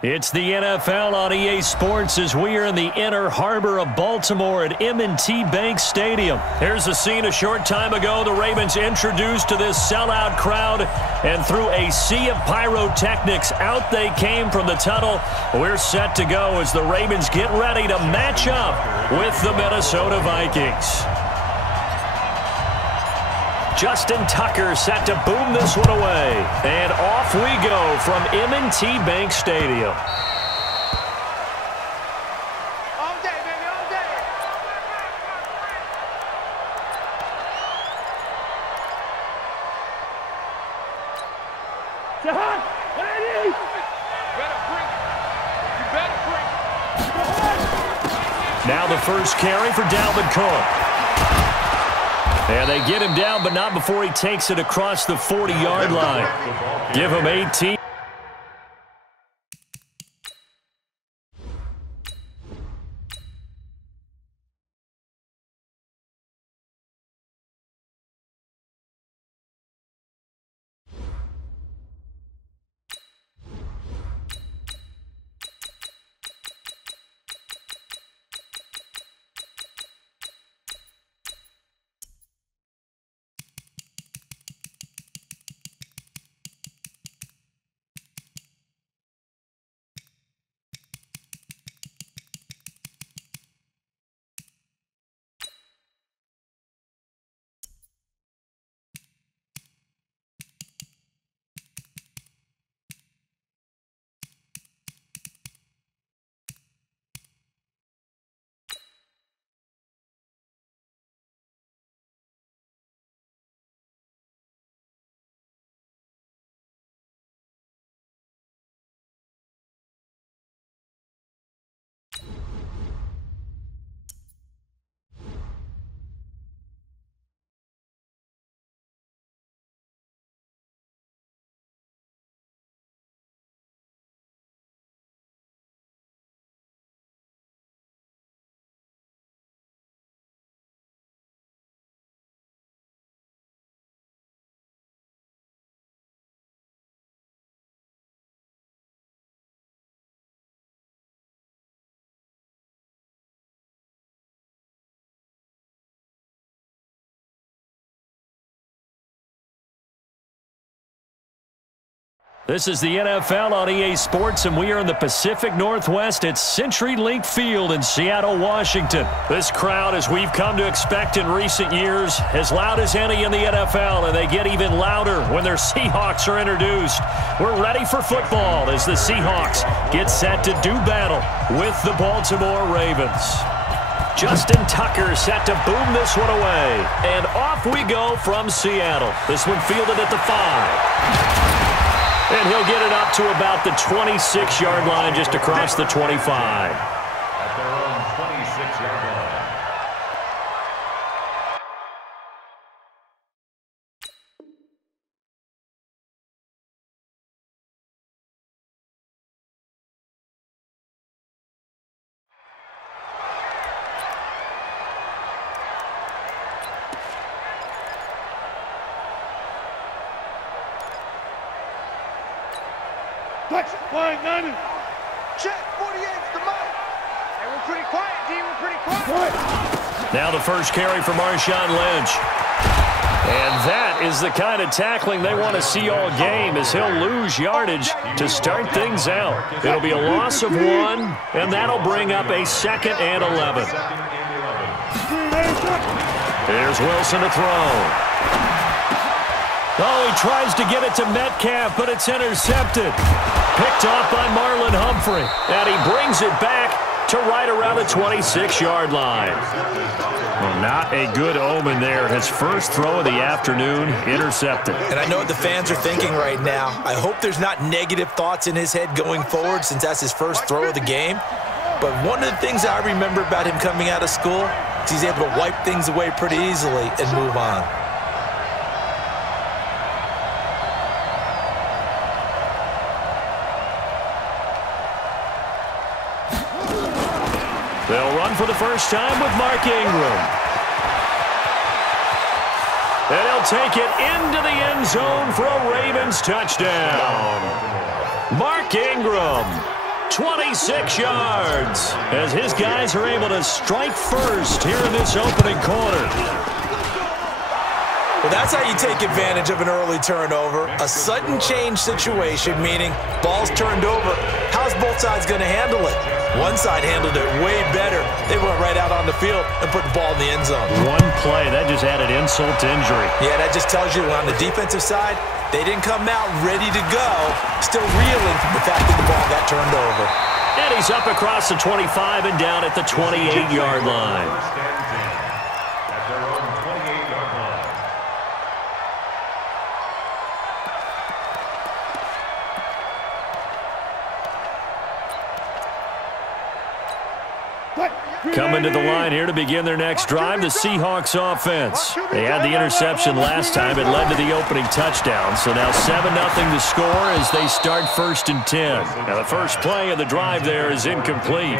It's the NFL on EA Sports as we are in the inner harbor of Baltimore at M&T Bank Stadium. Here's a scene a short time ago. The Ravens introduced to this sellout crowd, and through a sea of pyrotechnics, out they came from the tunnel. We're set to go as the Ravens get ready to match up with the Minnesota Vikings. Justin Tucker set to boom this one away. And off we go from M&T Bank Stadium. All day, baby, all day. Jahan, ready? You better bring it. Now the first carry for Dalvin Cook. And they get him down, but not before he takes it across the 40-yard line. Give him 18. This is the NFL on EA Sports, and we are in the Pacific Northwest at CenturyLink Field in Seattle, Washington. This crowd, as we've come to expect in recent years, as loud as any in the NFL, and they get even louder when their Seahawks are introduced. We're ready for football as the Seahawks get set to do battle with the Baltimore Ravens. Justin Tucker set to boom this one away, and off we go from Seattle. This one fielded at the 5. And he'll get it up to about the 26-yard line, just across the 25. At their own 26-yard line. Flying 90. Check, 48's the mic. Hey, we're pretty quiet, D. We're pretty quiet. Now the first carry for Marshawn Lynch. And that is the kind of tackling they want to see all game, as he'll lose yardage to start things out. It'll be a loss of 1, and that'll bring up a 2nd and 11. Here's Wilson to throw. Oh, he tries to get it to Metcalf, but it's intercepted. Picked off by Marlon Humphrey. And he brings it back to right around the 26-yard line. Well, not a good omen there. His first throw of the afternoon, intercepted. And I know what the fans are thinking right now. I hope there's not negative thoughts in his head going forward, since that's his first throw of the game. But one of the things I remember about him coming out of school is he's able to wipe things away pretty easily and move on. They'll run for the first time with Mark Ingram. And he'll take it into the end zone for a Ravens touchdown. Mark Ingram 26 yards, as his guys are able to strike first here in this opening quarter. Well, that's how you take advantage of an early turnover. A sudden change situation, meaning ball's turned over. How's both sides going to handle it? One side handled it way better. They went right out on the field and put the ball in the end zone. One play, that just added insult to injury. Yeah, that just tells you on the defensive side, they didn't come out ready to go, still reeling from the fact that the ball got turned over. And he's up across the 25 and down at the 28-yard line. At their own 28-yard line. Coming to the line here to begin their next drive, the Seahawks offense. They had the interception last time. It led to the opening touchdown. So now 7-0 to score as they start 1st and 10. Now the first play of the drive there is incomplete.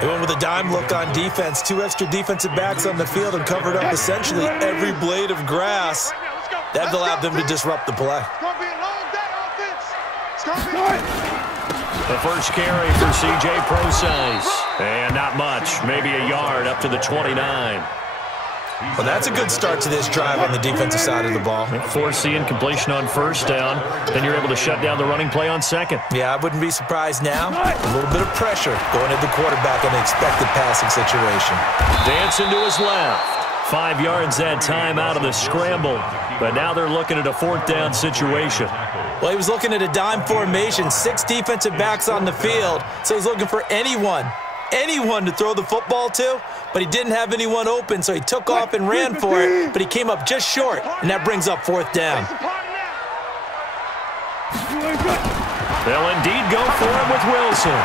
They went with a dime look on defense. 2 extra defensive backs on the field and covered up essentially every blade of grass. That allowed them to disrupt the play. It's going to be a long day, offense. It's going to be... The first carry for C.J. Procise. And not much, maybe a yard up to the 29. Well, that's a good start to this drive on the defensive side of the ball. Force the incompletion on first down. Then you're able to shut down the running play on second. Yeah, I wouldn't be surprised now. A little bit of pressure going at the quarterback in an expected passing situation. Dancing to his left. 5 yards that time out of the scramble. But now they're looking at a 4th down situation. Well, he was looking at a dime formation, 6 defensive backs on the field, so he's looking for anyone to throw the football to, but he didn't have anyone open, so he took off and ran for it, but he came up just short, and that brings up 4th down. They'll indeed go for him with Wilson.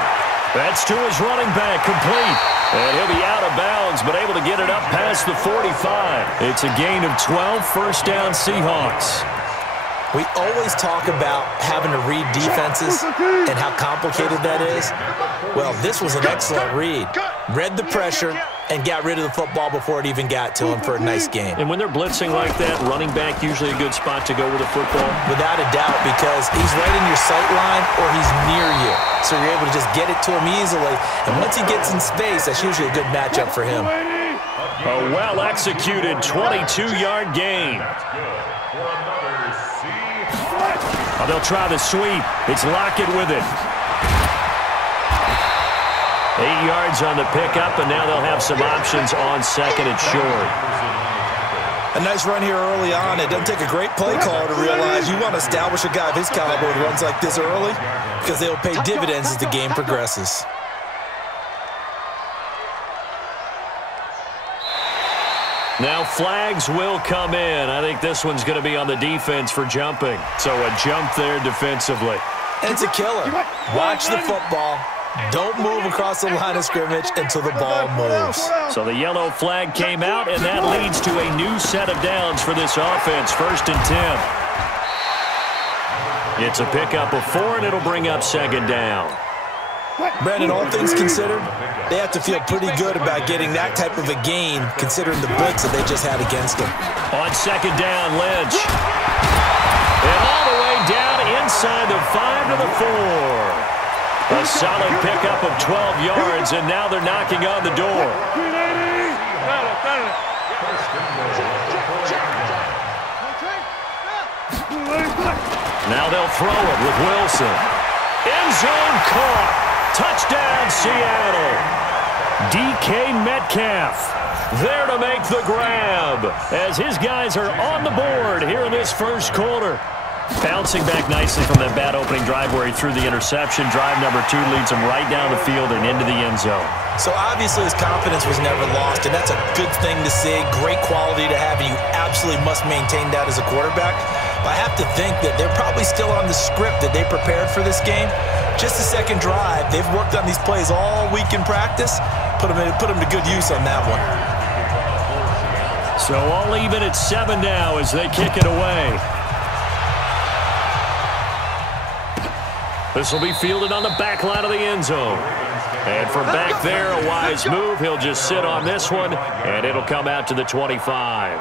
That's to his running back, complete. And he'll be out of bounds, but able to get it up past the 45. It's a gain of 12, 1st down Seahawks. We always talk about having to read defenses and how complicated that is. Well, this was an excellent read. Read the pressure and got rid of the football before it even got to him for a nice game. And when they're blitzing like that, running back usually a good spot to go with the football? Without a doubt, because he's right in your sight line or he's near you. So you're able to just get it to him easily. And once he gets in space, that's usually a good matchup for him. A well-executed 22-yard gain. Oh, they'll try the sweep. It's Lockett with it. 8 yards on the pickup, and now they'll have some options on second and short. A nice run here early on. It doesn't take a great play caller to realize you want to establish a guy of his caliber who runs like this early because they'll pay dividends as the game progresses. Now flags will come in. I think this one's going to be on the defense for jumping. So a jump there defensively. It's a killer. Watch the football. Don't move across the line of scrimmage until the ball moves. So the yellow flag came out, and that leads to a new set of downs for this offense. 1st and 10. It's a pickup of 4, and it'll bring up 2nd down. Brandon, all things considered, they have to feel pretty good about getting that type of a gain considering the blitz that they just had against them. On 2nd down, Lynch. And all the way down inside the 5 to the 4. A solid pickup of 12 yards, and now they're knocking on the door. Now they'll throw it with Wilson. End zone caught. Touchdown, Seattle. DK Metcalf there to make the grab as his guys are on the board here in this first quarter. Bouncing back nicely from that bad opening drive where he threw the interception. Drive number 2 leads him right down the field and into the end zone. So obviously his confidence was never lost, and that's a good thing to see. Great quality to have, and you absolutely must maintain that as a quarterback. But I have to think that they're probably still on the script that they prepared for this game. Just the second drive, they've worked on these plays all week in practice. Put them to good use on that one. So all even at 7 now as they kick it away. This will be fielded on the back line of the end zone. And from back there, a wise move. He'll just sit on this one, and it'll come out to the 25.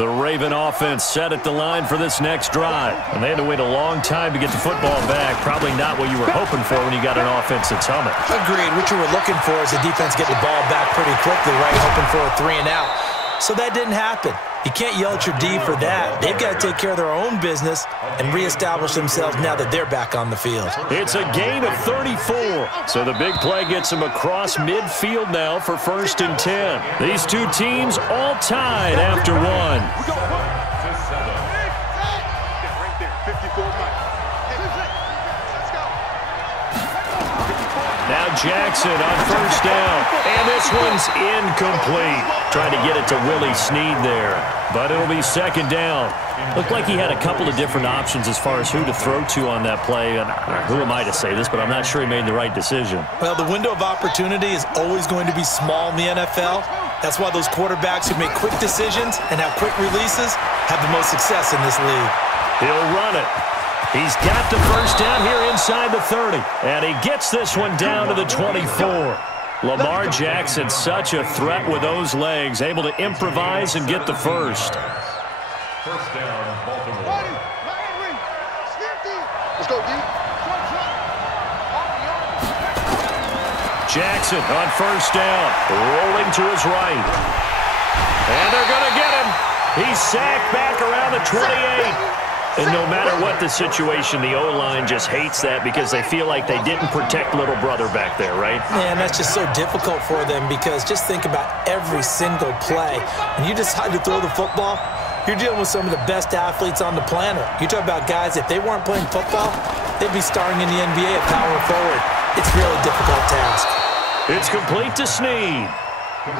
The Raven offense set at the line for this next drive. And they had to wait a long time to get the football back. Probably not what you were hoping for when you got an offense that's humming. Agreed. What you were looking for is the defense getting the ball back pretty quickly, right? Hoping for a 3 and out. So that didn't happen. You can't yell at your D for that. They've got to take care of their own business and reestablish themselves now that they're back on the field. It's a gain of 34. So the big play gets them across midfield now for 1st and 10. These two teams all tied after one. Now Jackson on 1st down. And this one's incomplete. Trying to get it to Willie Snead there. But it'll be 2nd down. Looked like he had a couple of different options as far as who to throw to on that play. And who am I to say this, but I'm not sure he made the right decision. Well, the window of opportunity is always going to be small in the NFL. That's why those quarterbacks who make quick decisions and have quick releases have the most success in this league. He'll run it. He's got the 1st down here inside the 30. And he gets this one down to the 24. Lamar Jackson, such a threat with those legs, able to improvise and get the 1st. 1st down, Baltimore. Let's go, D. Jackson on 1st down, rolling to his right. And they're going to get him. He's sacked back around the 28. And no matter what the situation, the O-line just hates that because they feel like they didn't protect little brother back there, right? Man, that's just so difficult for them because just think about every single play. When you decide to throw the football, you're dealing with some of the best athletes on the planet. You talk about guys, if they weren't playing football, they'd be starring in the NBA at power forward. It's a really difficult task. It's complete to Snead.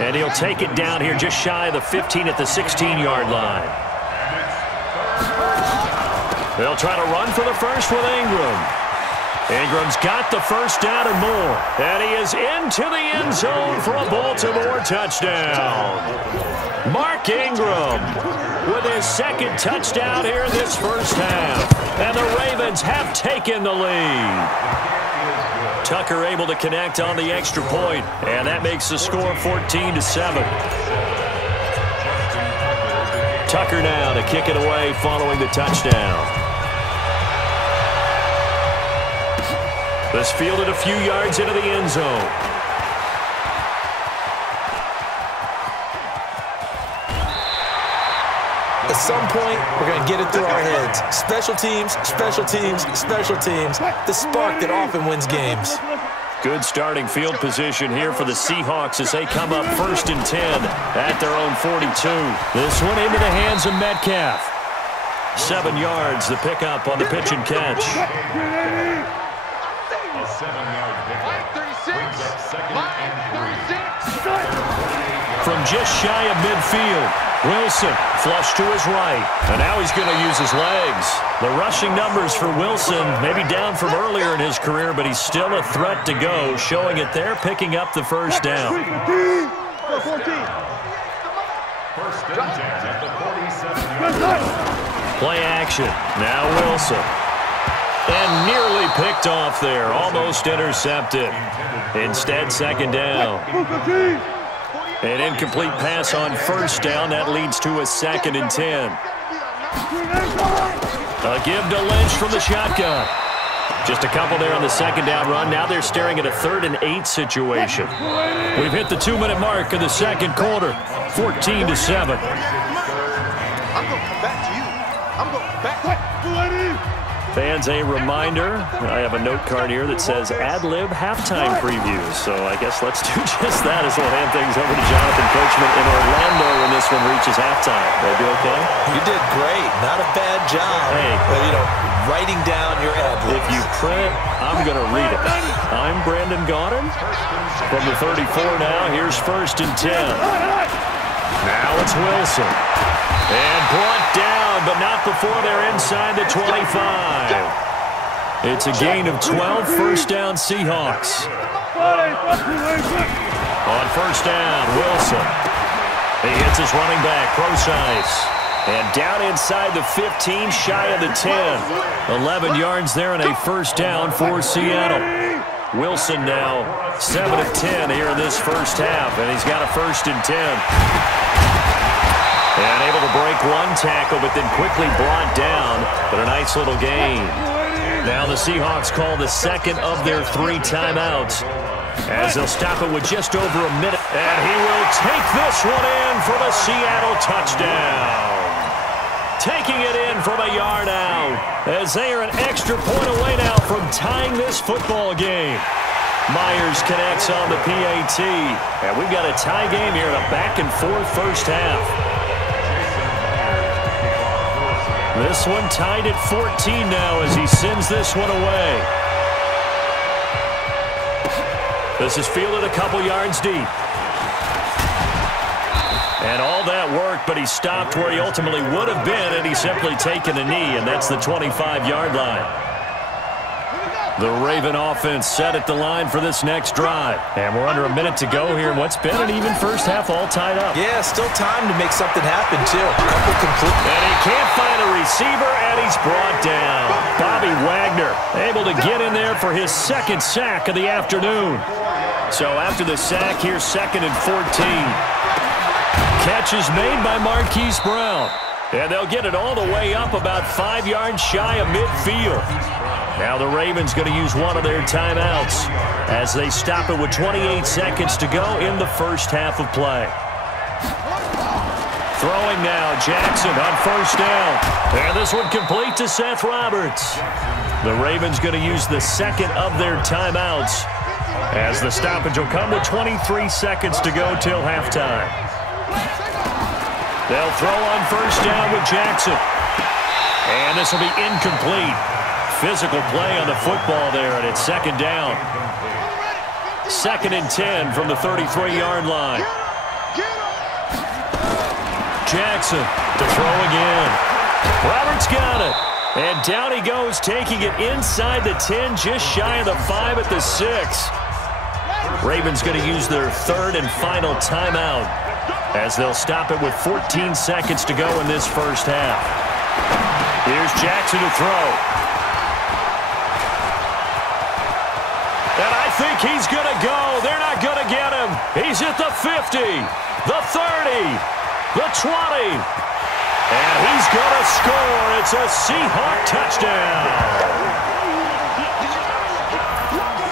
And he'll take it down here just shy of the 15 at the 16-yard line. They'll try to run for the 1st with Ingram. Ingram's got the 1st down and more. And he is into the end zone for a Baltimore touchdown. Mark Ingram with his 2nd touchdown here in this 1st half. And the Ravens have taken the lead. Tucker able to connect on the extra point. And that makes the score 14-7. Tucker now to kick it away following the touchdown. This fielded a few yards into the end zone. At some point, we're going to get it through our heads. Special teams, special teams, special teams. The spark that often wins games. Good starting field position here for the Seahawks as they come up 1st and 10 at their own 42. This one into the hands of Metcalf. 7 yards, the pickup on the pitch and catch. A 7-yard pickup. 36. Brings up 2nd and 3. From just shy of midfield, Wilson flush to his right. And now he's going to use his legs. The rushing numbers for Wilson maybe down from earlier in his career, but he's still a threat to go, showing it there, picking up the 1st down. 14. 1st and 10 at the 47-yard line. Play action. Now Wilson. And nearly picked off there. Almost intercepted. Instead, 2nd down. An incomplete pass on 1st down. That leads to a 2nd and 10. A give to Lynch from the shotgun. Just a couple there on the 2nd down run. Now they're staring at a 3rd and 8 situation. We've hit the 2-minute mark of the 2nd quarter. 14-7. I'm going back to you. I'm going back to you. Fans, a reminder, I have a note card here that says ad-lib halftime previews. So I guess let's do just that as we'll hand things over to Jonathan Coachman in Orlando when this one reaches halftime. Will be okay? You did great. Not a bad job. Hey. But, you know, writing down your ad-libs. If you print, I'm going to read it. I'm Brandon Gaudin. From the 34 now, here's 1st and 10. Now it's Wilson. And brought down, but not before they're inside the 25. It's a gain of 12, 1st down Seahawks. On 1st down, Wilson. He hits his running back, Procise. And down inside the 15, shy of the 10. 11 yards there and a 1st down for Seattle. Wilson now 7 of 10 here in this 1st half, and he's got a 1st and 10. And able to break one tackle, but then quickly brought down. But a nice little gain. Now the Seahawks call the second of their 3 timeouts, as they'll stop it with just over a minute. And he will take this one in for the Seattle touchdown. Taking it in from a yard out, as they are an extra point away now from tying this football game. Myers connects on the PAT. And we've got a tie game here in a back-and-forth first half. This one tied at 14 now as he sends this one away. This is fielded a couple yards deep. And all that worked, but he stopped where he ultimately would have been, and he's simply taken a knee, and that's the 25-yard line. The Raven offense set at the line for this next drive. And we're under a minute to go here in what's been an even first half, all tied up. Yeah, still time to make something happen, too. Couple complete. And he can't find a receiver, and he's brought down. Bobby Wagner able to get in there for his second sack of the afternoon. So after the sack, here's 2nd and 14. Catch is made by Marquise Brown. And they'll get it all the way up about 5 yards shy of midfield. Now the Ravens going to use one of their timeouts as they stop it with 28 seconds to go in the first half of play. Throwing now, Jackson on first down. And this one complete to Seth Roberts. The Ravens going to use the second of their timeouts as the stoppage will come with 23 seconds to go till halftime. They'll throw on first down with Jackson. And this will be incomplete. Physical play on the football there, and it's 2nd down. 2nd and 10 from the 33-yard line. Jackson to throw again. Roberts got it. And down he goes, taking it inside the 10, just shy of the 5 at the 6. Ravens going to use their 3rd and final timeout as they'll stop it with 14 seconds to go in this first half. Here's Jackson to throw. And I think he's going to go. They're not going to get him. He's at the 50, the 30, the 20. And he's going to score. It's a Seahawk touchdown.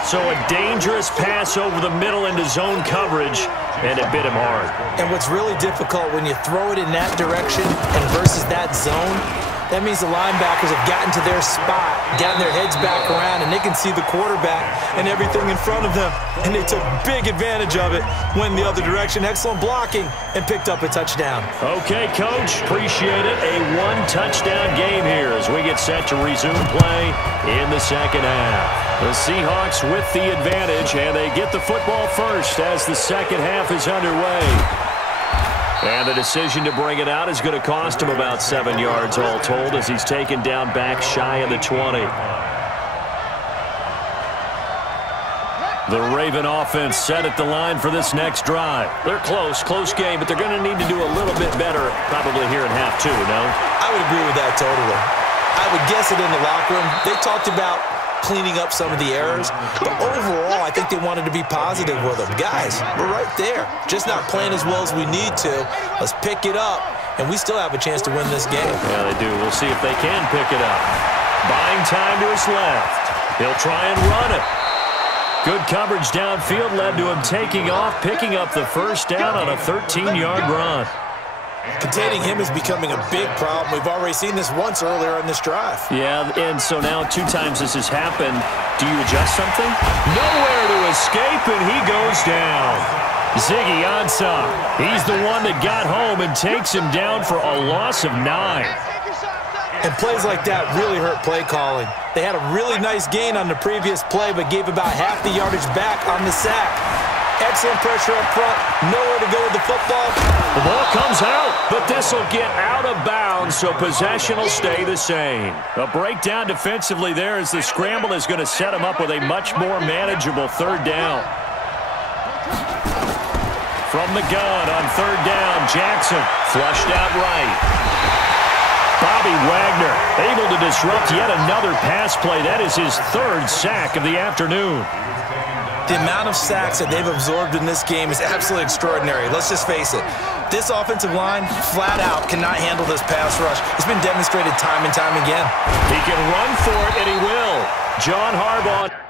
So a dangerous pass over the middle into zone coverage, and it bit him hard. And what's really difficult when you throw it in that direction and versus that zone, that means the linebackers have gotten to their spot, gotten their heads back around, and they can see the quarterback and everything in front of them. And they took big advantage of it, went the other direction, excellent blocking, and picked up a touchdown. Okay, Coach, appreciate it. A 1-touchdown game here as we get set to resume play in the second half. The Seahawks with the advantage, and they get the football first as the second half is underway. And the decision to bring it out is going to cost him about 7 yards all told as he's taken down back shy of the 20. The Raven offense set at the line for this next drive. They're close game, but they're going to need to do a little bit better probably here in half 2, no? I would agree with that totally. I would guess it in the locker room. They talked about cleaning up some of the errors, but overall I think they wanted to be positive with them. Guys, we're right there, just not playing as well as we need to. Let's pick it up, and we still have a chance to win this game. Yeah, they do. We'll see if they can pick it up. Buying time to his left. He'll try and run it. Good coverage downfield led to him taking off, picking up the first down on a 13-yard run. Containing him is becoming a big problem. We've already seen this once earlier in this drive. Yeah, and so now 2 times this has happened. Do you adjust something? Nowhere to escape, and he goes down. Ziggy Ansah, he's the one that got home and takes him down for a loss of 9. And plays like that really hurt play calling. They had a really nice gain on the previous play, but gave about half the yardage back on the sack. Excellent pressure up front, nowhere to go with the football. The ball comes out, but this will get out of bounds, so possession will stay the same. A breakdown defensively there as the scramble is going to set him up with a much more manageable 3rd down. From the gun on 3rd down, Jackson flushed out right. Bobby Wagner able to disrupt yet another pass play. That is his 3rd sack of the afternoon. The amount of sacks that they've absorbed in this game is absolutely extraordinary. Let's just face it. This offensive line, flat out, cannot handle this pass rush. It's been demonstrated time and time again. He can run for it, and he will. John Harbaugh.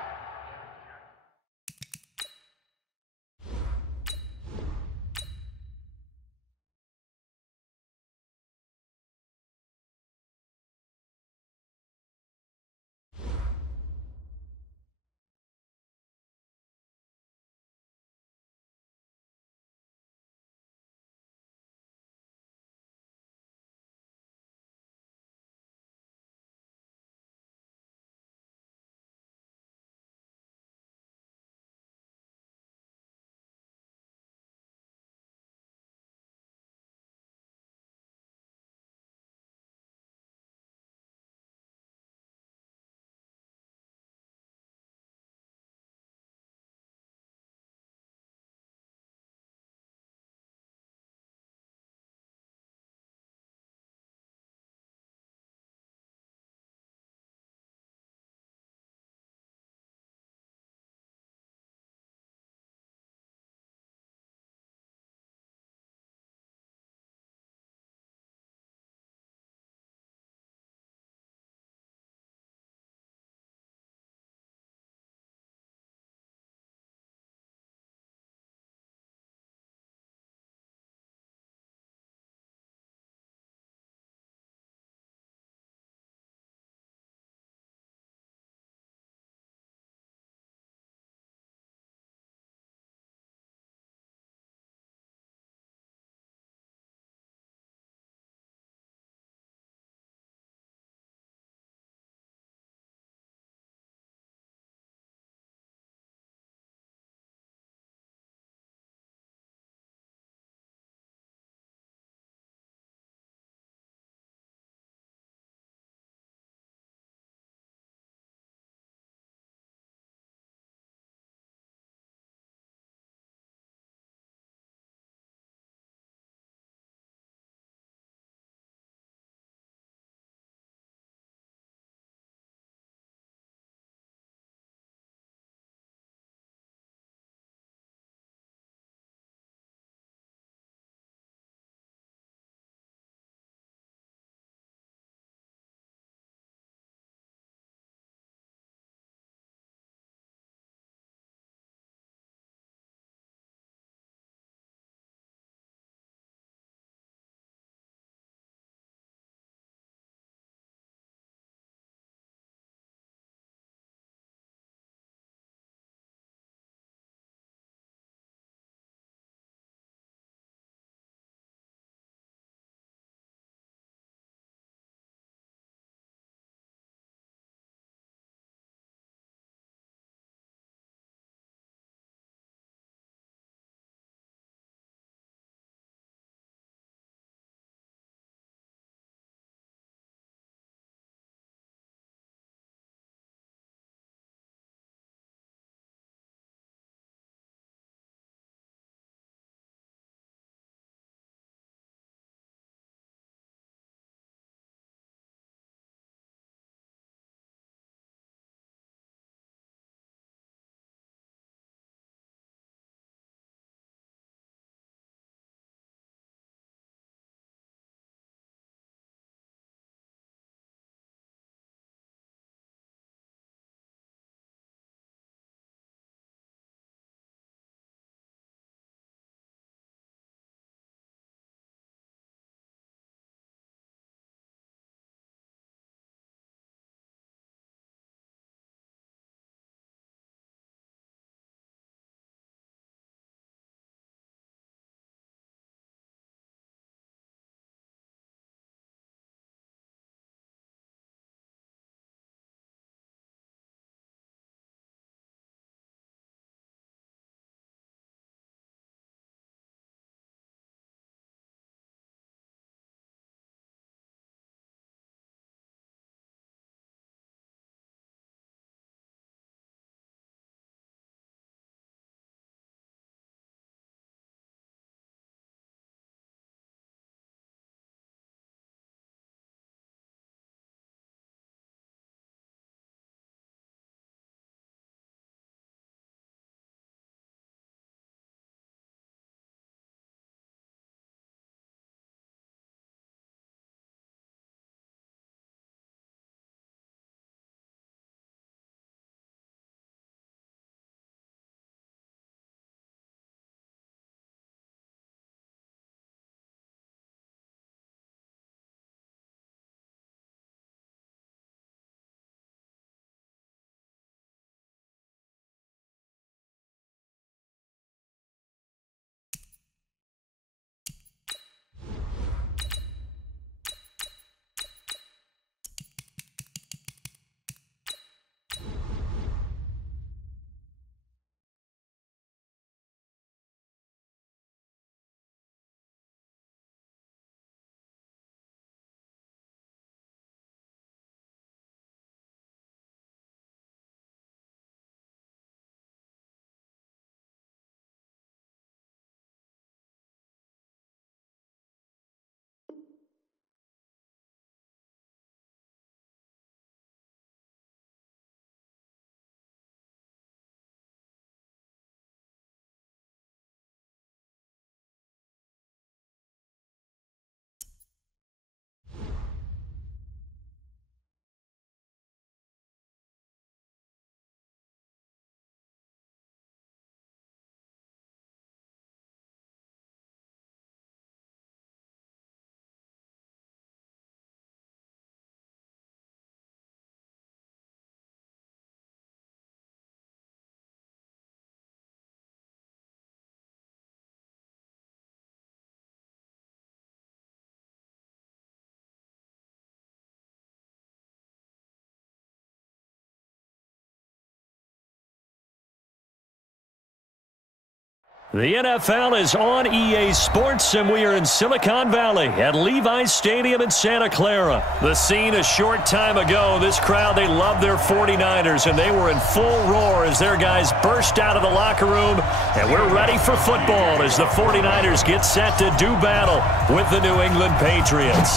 The NFL is on EA Sports, and we are in Silicon Valley at Levi's Stadium in Santa Clara. The scene a short time ago. This crowd, they love their 49ers, and they were in full roar as their guys burst out of the locker room. And we're ready for football as the 49ers get set to do battle with the New England Patriots.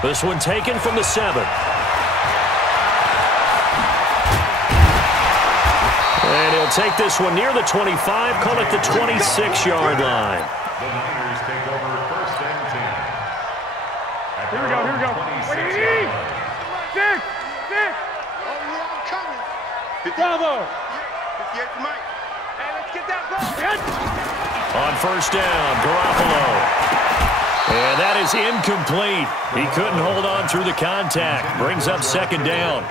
This one taken from the 7. And he'll take this one near the 25, call it the 26-yard line. The Niners take over 1st and 10. Here we go, here we go. 26-yard line. Six. Oh, yeah, I'm coming. Bravo. 58 to Mike. Hey, let's get that ball. On 1st down, Garoppolo. And that is incomplete. He couldn't hold on through the contact. Brings up 2nd down.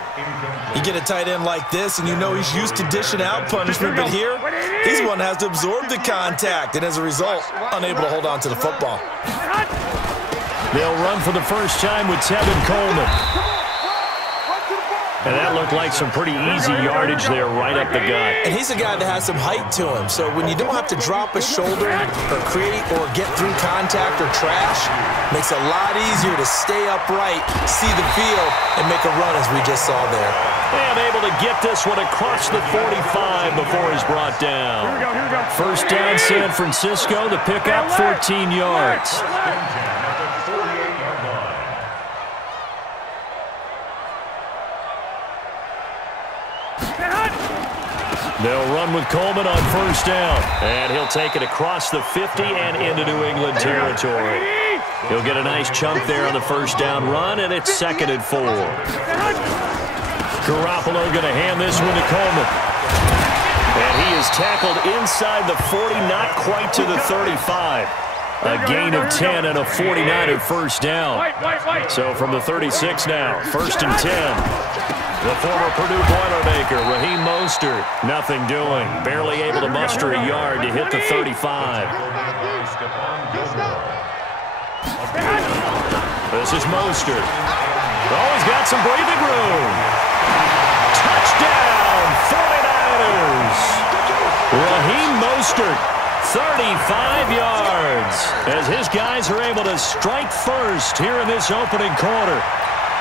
You get a tight end like this, and you know he's used to dishing out punishment, but here, he's one that has to absorb the contact, and as a result, unable to hold on to the football. They'll run for the first time with Tevin Coleman. And that looked like some pretty easy yardage there right up the gut. And he's a guy that has some height to him, so when you don't have to drop a shoulder or create or get through contact or trash, makes it a lot easier to stay upright, see the field, and make a run as we just saw there. And able to get this one across the 45 before he's brought down. 1st down, San Francisco, the pickup, 14 yards. They'll run with Coleman on 1st down, and he'll take it across the 50 and into New England territory. He'll get a nice chunk there on the 1st down run, and it's 2nd and 4. Garoppolo going to hand this one to Coleman. And he is tackled inside the 40, not quite to the 35. A gain of 10 and a 49er 1st down. So from the 36 now, 1st and 10. The former Purdue Boilermaker, Raheem Mostert, nothing doing. Barely able to muster a yard to hit the 35. This is Mostert. Oh, he's got some breathing room. Touchdown, 49ers. Raheem Mostert, 35 yards, as his guys are able to strike first here in this opening quarter.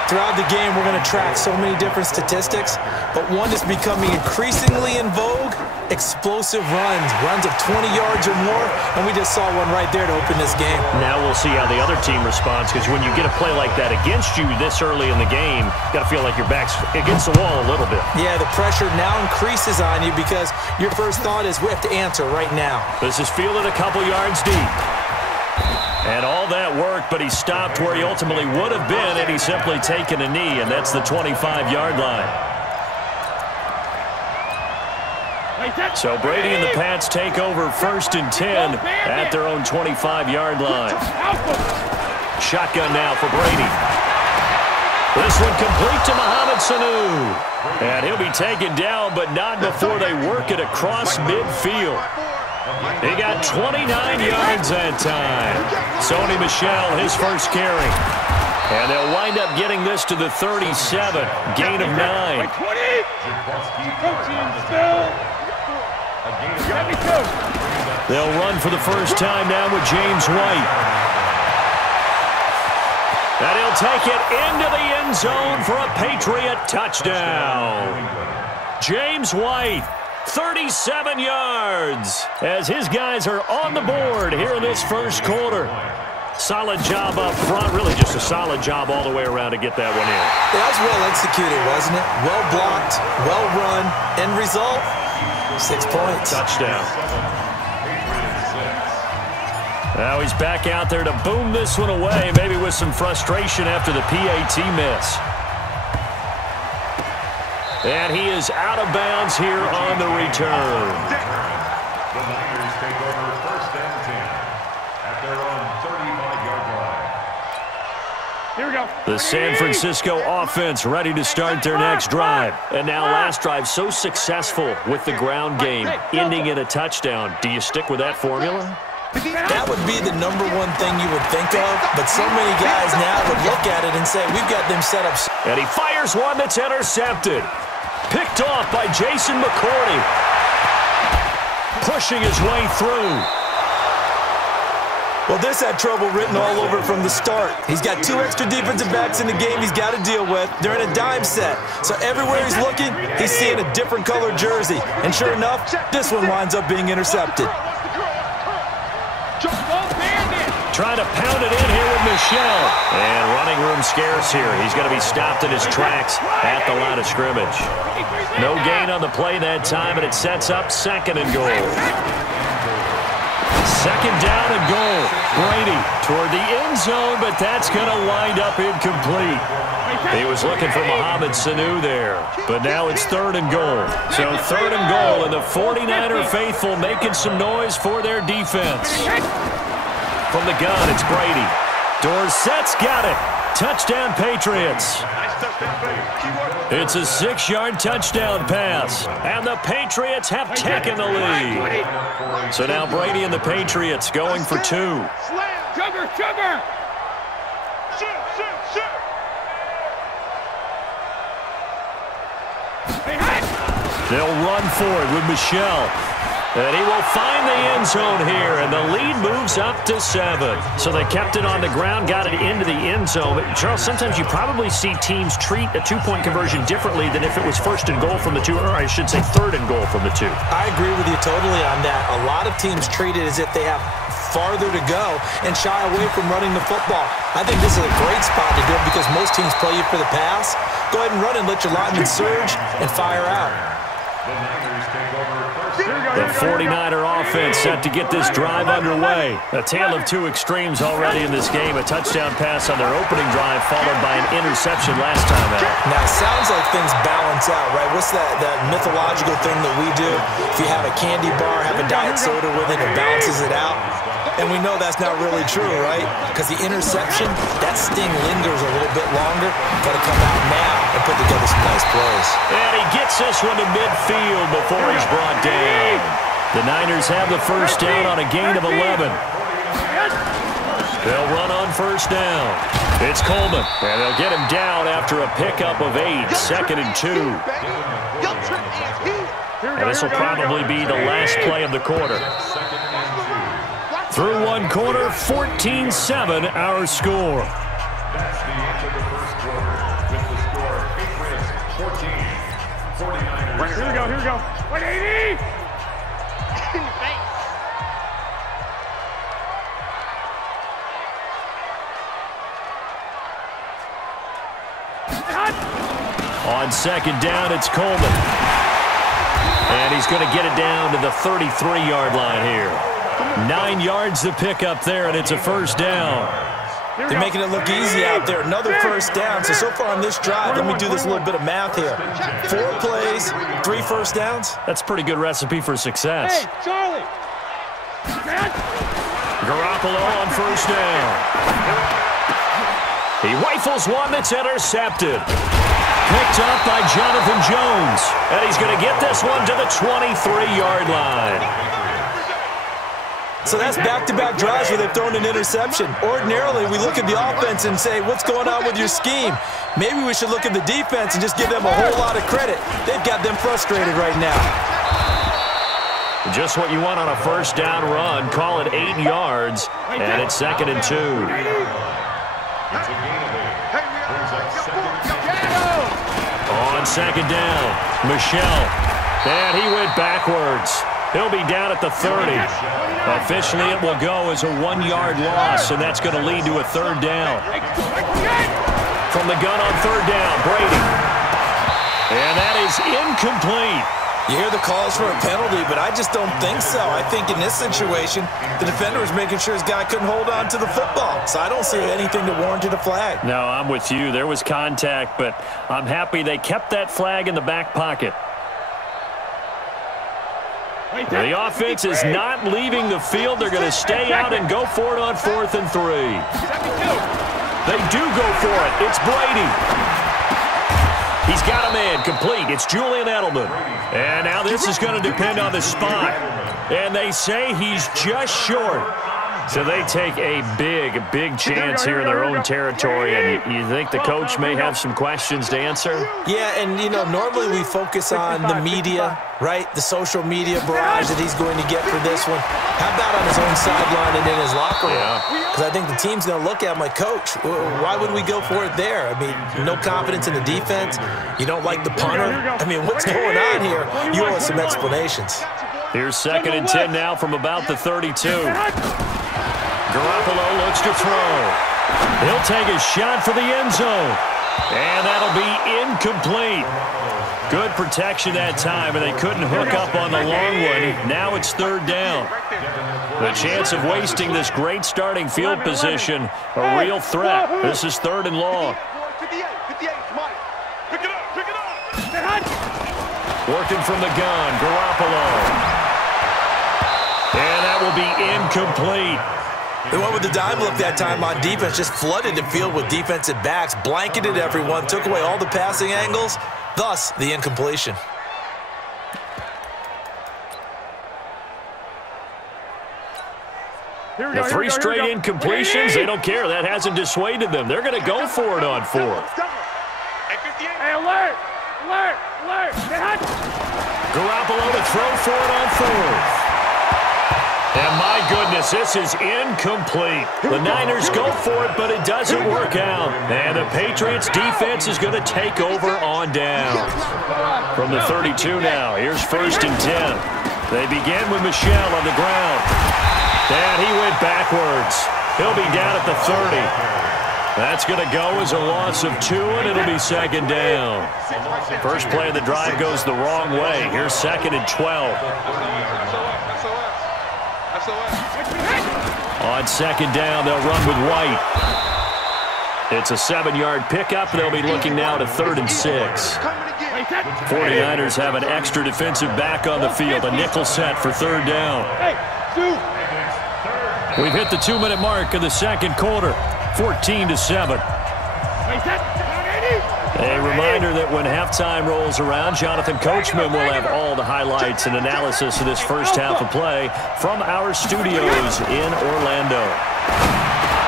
Throughout the game, we're going to track so many different statistics, but one is becoming increasingly in vogue, explosive runs of 20 yards or more, and we just saw one right there to open this game. Now we'll see how the other team responds, because when you get a play like that against you this early in the game, you got to feel like your back's against the wall a little bit. Yeah, the pressure now increases on you because your first thought is we have to answer right now. This is fielded a couple yards deep. And all that work, but he stopped where he ultimately would have been, and he's simply taken a knee, and that's the 25-yard line. So Brady and the Pats take over 1st and 10 at their own 25-yard line. Shotgun now for Brady. This one complete to Mohamed Sanu. And he'll be taken down, but not before they work it across midfield. He got 29 yards that time. Sony Michel, his first carry. And they'll wind up getting this to the 37. Gain of 9. They'll run for the first time now with James White. And he'll take it into the end zone for a Patriot touchdown. James White, 37 yards, as his guys are on the board here in this first quarter. Solid job up front, really just a solid job all the way around to get that one in. That was well executed, wasn't it? Well blocked, well run. End result, 6 points. Touchdown. Now he's back out there to boom this one away, maybe with some frustration after the PAT miss. And he is out of bounds here on the return. The Niners take over 1st and 10 at their own 35-yard line. Here we go. The San Francisco offense ready to start their next drive. And now last drive so successful with the ground game, ending in a touchdown. Do you stick with that formula? That would be the #1 thing you would think of, but so many guys now would look at it and say, we've got them set up. And he fires one that's intercepted. Picked off by Jason McCourty. Pushing his way through. Well, this had trouble written all over from the start. He's got 2 extra defensive backs in the game he's got to deal with. They're in a dime set. So everywhere he's looking, he's seeing a different colored jersey. And sure enough, this one winds up being intercepted. Trying to pound it in here with Michel. And running room scarce here. He's going to be stopped in his tracks at the line of scrimmage. No gain on the play that time, and it sets up 2nd and goal. 2nd down and goal. Brady toward the end zone, but that's going to wind up incomplete. He was looking for Mohamed Sanu there, but now it's 3rd and goal. So 3rd and goal, and the 49er faithful making some noise for their defense. From the gun, it's Brady. Dorsett's got it. Touchdown, Patriots. It's a 6-yard touchdown pass, and the Patriots have taken the lead. So now Brady and the Patriots going for 2. Sugar! They'll run for it with Michel. And he will find the end zone here, and the lead moves up to 7. So they kept it on the ground, got it into the end zone. But Charles, sometimes you probably see teams treat a 2-point conversion differently than if it was 1st and goal from the 2, or I should say 3rd and goal from the 2. I agree with you totally on that. A lot of teams treat it as if they have farther to go and shy away from running the football. I think this is a great spot to do it because most teams play you for the pass. Go ahead and run and let your linemen surge and fire out. The 49er offense set to get this drive underway. A tale of 2 extremes already in this game. A touchdown pass on their opening drive followed by an interception last time out. Now, it sounds like things balance out, right? What's that mythological thing that we do? If you have a candy bar, have a diet soda with it, it balances it out. And we know that's not really true, right? Because the interception, that sting lingers a little bit longer. Got to come out now and put together some nice plays. And he gets this one to midfield before he's brought down. The Niners have the 1st down on a gain of 11. They'll run on 1st down. It's Coleman, and they'll get him down after a pickup of 8, 2nd and 2. And this will probably be the last play of the quarter. Through 1 quarter, 14-7 our score. That's the end of the 1st quarter with the score Patriots 14, 49ers. Here we go. 180! On 2nd down, it's Coleman. And he's going to get it down to the 33-yard line here. 9 yards to pick up there, and it's a 1st down. They're making it look easy out there. Another 1st down. So far on this drive, let me do this little bit of math here. 4 plays, 3 1st downs. That's a pretty good recipe for success. Hey, Charlie! Garoppolo on 1st down. He rifles one that's intercepted. Picked up by Jonathan Jones. And he's going to get this one to the 23-yard line. So that's back-to-back drives where they've thrown an interception. Ordinarily, we look at the offense and say, what's going on with your scheme? Maybe we should look at the defense and just give them a whole lot of credit. They've got them frustrated right now. Just what you want on a 1st down run. Call it 8 yards, and it's 2nd and 2. On 2nd down, Michel. And he went backwards. He'll be down at the 30. Officially, it will go as a 1-yard loss, and that's going to lead to a 3rd down. From the gun on 3rd down, Brady. And that is incomplete. You hear the calls for a penalty, but I just don't think so. I think in this situation, the defender was making sure his guy couldn't hold on to the football. So I don't see anything that warranted a flag. No, I'm with you. There was contact, but I'm happy they kept that flag in the back pocket. The offense is not leaving the field. They're going to stay out and go for it on 4th and 3. They do go for it. It's Brady. He's got a man complete. It's Julian Edelman. And now this is going to depend on the spot. And they say he's just short. So they take a big chance here in their own territory, and you think the coach may have some questions to answer? Yeah, and, you know, normally we focus on the media, right, the social media barrage that he's going to get for this one. How about on his own sideline and in his locker room? Because I think the team's going to look at him like, Coach, why would we go for it there? I mean, no confidence in the defense. You don't like the punter. I mean, what's going on here? You owe us some explanations. Here's 2nd and 10 now from about the 32. Garoppolo looks to throw. He'll take a shot for the end zone. And that'll be incomplete. Good protection that time, and they couldn't hook up on the long one. Now it's 3rd down. The chance of wasting this great starting field position, a real threat. This is 3rd and long. Working from the gun, Garoppolo. And that will be incomplete. They went with the dime look that time on defense, just flooded the field with defensive backs, blanketed everyone, took away all the passing angles, thus the incompletion. The 3 straight incompletions, they don't care. That hasn't dissuaded them. They're going to go for it on 4th. Hey, alert! Alert! Alert! Garoppolo to throw for it on 4th. And my goodness, this is incomplete. The Niners go for it, but it doesn't work out. And the Patriots defense is going to take over on down. From the 32 now, here's 1st and 10. They begin with Michel on the ground. And he went backwards. He'll be down at the 30. That's going to go as a loss of 2, and it'll be 2nd down. First play of the drive goes the wrong way. Here's 2nd and 12. On 2nd down, they'll run with White. It's a 7-yard pickup. They'll be looking now to 3rd and 6. 49ers have an extra defensive back on the field. A nickel set for 3rd down. We've hit the 2-minute mark of the 2nd quarter. 14-7. A reminder that when halftime rolls around, Jonathan Coachman will have all the highlights and analysis of this first half of play from our studios in Orlando.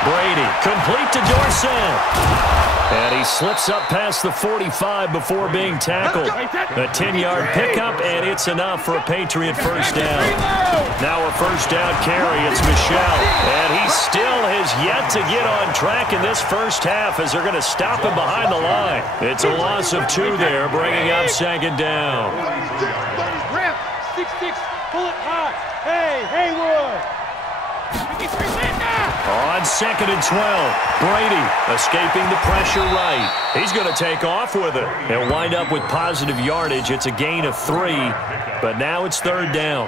Brady, complete to Dorsett. And he slips up past the 45 before being tackled. A 10-yard pickup, and it's enough for a Patriot first down. Now a first down carry, it's Michel. And he still has yet to get on track in this first half as they're going to stop him behind the line. It's a loss of 2 there, bringing up 2nd down. 6-6, pull it hot. Hey, Haywood. On 2nd and 12, Brady escaping the pressure right. He's going to take off with it. They'll wind up with positive yardage. It's a gain of 3, but now it's 3rd down.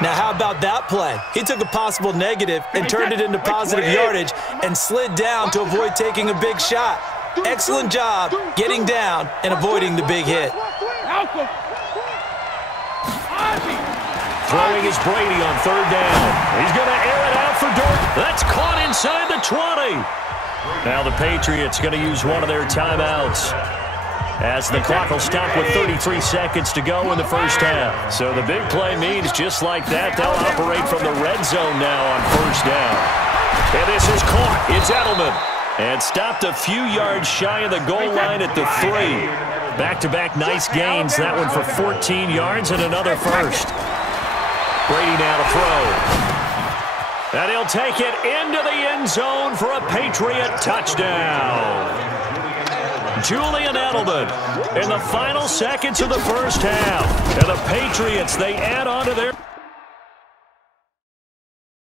Now, how about that play? He took a possible negative and turned it into positive yardage and slid down to avoid taking a big shot. Excellent job getting down and avoiding the big hit. Throwing is Brady on 3rd down. He's going to air it out for Dort. That's caught inside the 20. Now the Patriots going to use one of their timeouts as the clock will stop with 33 seconds to go in the first half. So the big play means just like that, they'll operate from the red zone now on 1st down. And this is caught. It's Edelman. And stopped a few yards shy of the goal line at the 3. Back-to-back nice gains. That one for 14 yards and another first. Brady now to throw. And he'll take it into the end zone for a Patriot touchdown. Julian Edelman in the final seconds of the first half. And the Patriots, they add on to their...